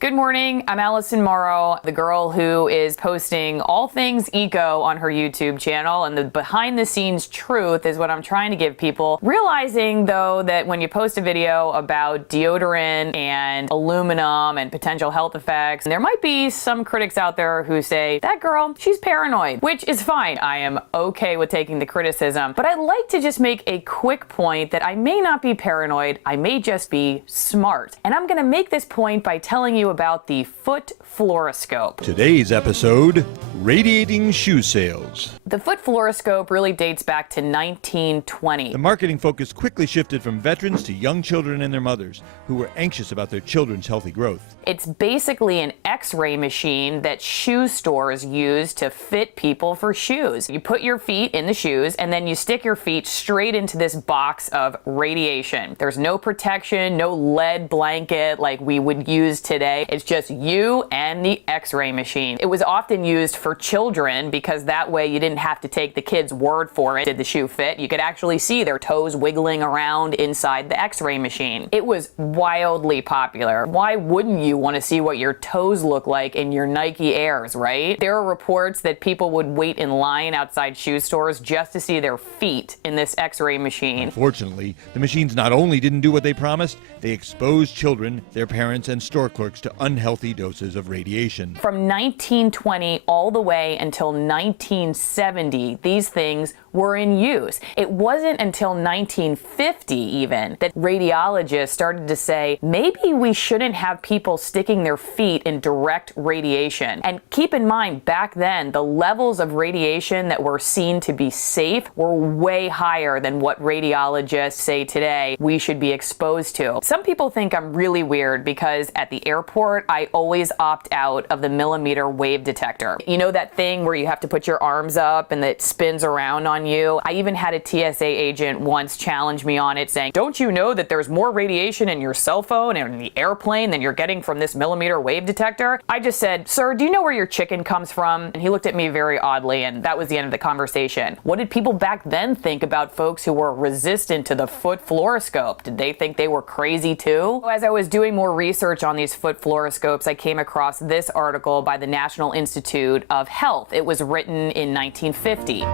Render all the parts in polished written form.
Good morning, I'm Allison Morrow, the girl who is posting all things eco on her YouTube channel, and the behind the scenes truth is what I'm trying to give people. Realizing though that when you post a video about deodorant and aluminum and potential health effects, there might be some critics out there who say, that girl, she's paranoid, which is fine. I am okay with taking the criticism, but I'd like to just make a quick point that I may not be paranoid, I may just be smart. And I'm gonna make this point by telling you about the foot fluoroscope. Today's episode, radiating shoe sales. The foot fluoroscope really dates back to 1920. The marketing focus quickly shifted from veterans to young children and their mothers, who were anxious about their children's healthy growth. It's basically an X-ray machine that shoe stores use to fit people for shoes. You put your feet in the shoes and then you stick your feet straight into this box of radiation. There's no protection, no lead blanket like we would use today. It's just you and the X-ray machine. It was often used for children because that way you didn't have to take the kid's word for it. Did the shoe fit? You could actually see their toes wiggling around inside the X-ray machine. It was wildly popular. Why wouldn't you want to see what your toes look like in your Nike Airs, right? There are reports that people would wait in line outside shoe stores just to see their feet in this X-ray machine. Unfortunately, the machines not only didn't do what they promised, they exposed children, their parents, and store clerks to unhealthy doses of radiation. From 1920 all the way until 1970, these things were in use. It wasn't until 1950 even that radiologists started to say, maybe we shouldn't have people sticking their feet in direct radiation. And keep in mind, back then, the levels of radiation that were seen to be safe were way higher than what radiologists say today we should be exposed to. Some people think I'm really weird because at the airport, I always opt out of the millimeter wave detector. You know that thing where you have to put your arms up and it spins around on you? I even had a TSA agent once challenge me on it saying, don't you know that there's more radiation in your cell phone and in the airplane than you're getting from this millimeter wave detector? I just said, sir, do you know where your chicken comes from? And he looked at me very oddly, and that was the end of the conversation. What did people back then think about folks who were resistant to the foot fluoroscope? Did they think they were crazy too? As I was doing more research on these foot fluoroscopes, I came across this article by the National Institute of Health. It was written in 1950.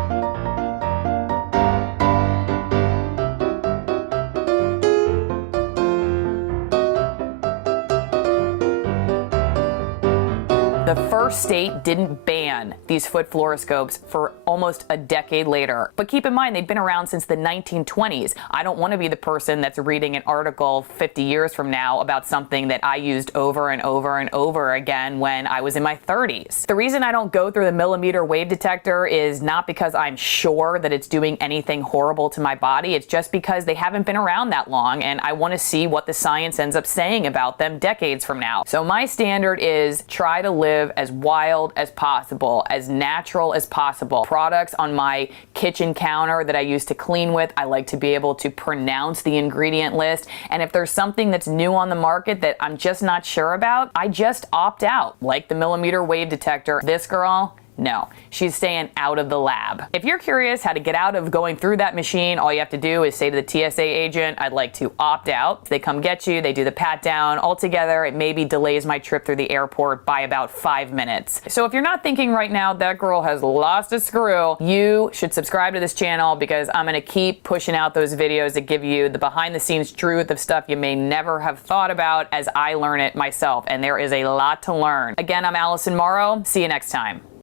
The first state didn't ban these foot fluoroscopes for almost a decade later. But keep in mind, they've been around since the 1920s. I don't want to be the person that's reading an article 50 years from now about something that I used over and over and over again when I was in my 30s. The reason I don't go through the millimeter wave detector is not because I'm sure that it's doing anything horrible to my body. It's just because they haven't been around that long, and I want to see what the science ends up saying about them decades from now. So my standard is try to live as wild as possible, as natural as possible. Products on my kitchen counter that I use to clean with, I like to be able to pronounce the ingredient list. And if there's something that's new on the market that I'm just not sure about, I just opt out, like the millimeter wave detector. This girl, no, she's staying out of the lab. If you're curious how to get out of going through that machine, all you have to do is say to the TSA agent, I'd like to opt out. They come get you, they do the pat down. Altogether, it maybe delays my trip through the airport by about 5 minutes. So if you're not thinking right now, that girl has lost a screw, you should subscribe to this channel because I'm gonna keep pushing out those videos that give you the behind the scenes truth of stuff you may never have thought about as I learn it myself. And there is a lot to learn. Again, I'm Allison Morrow. See you next time.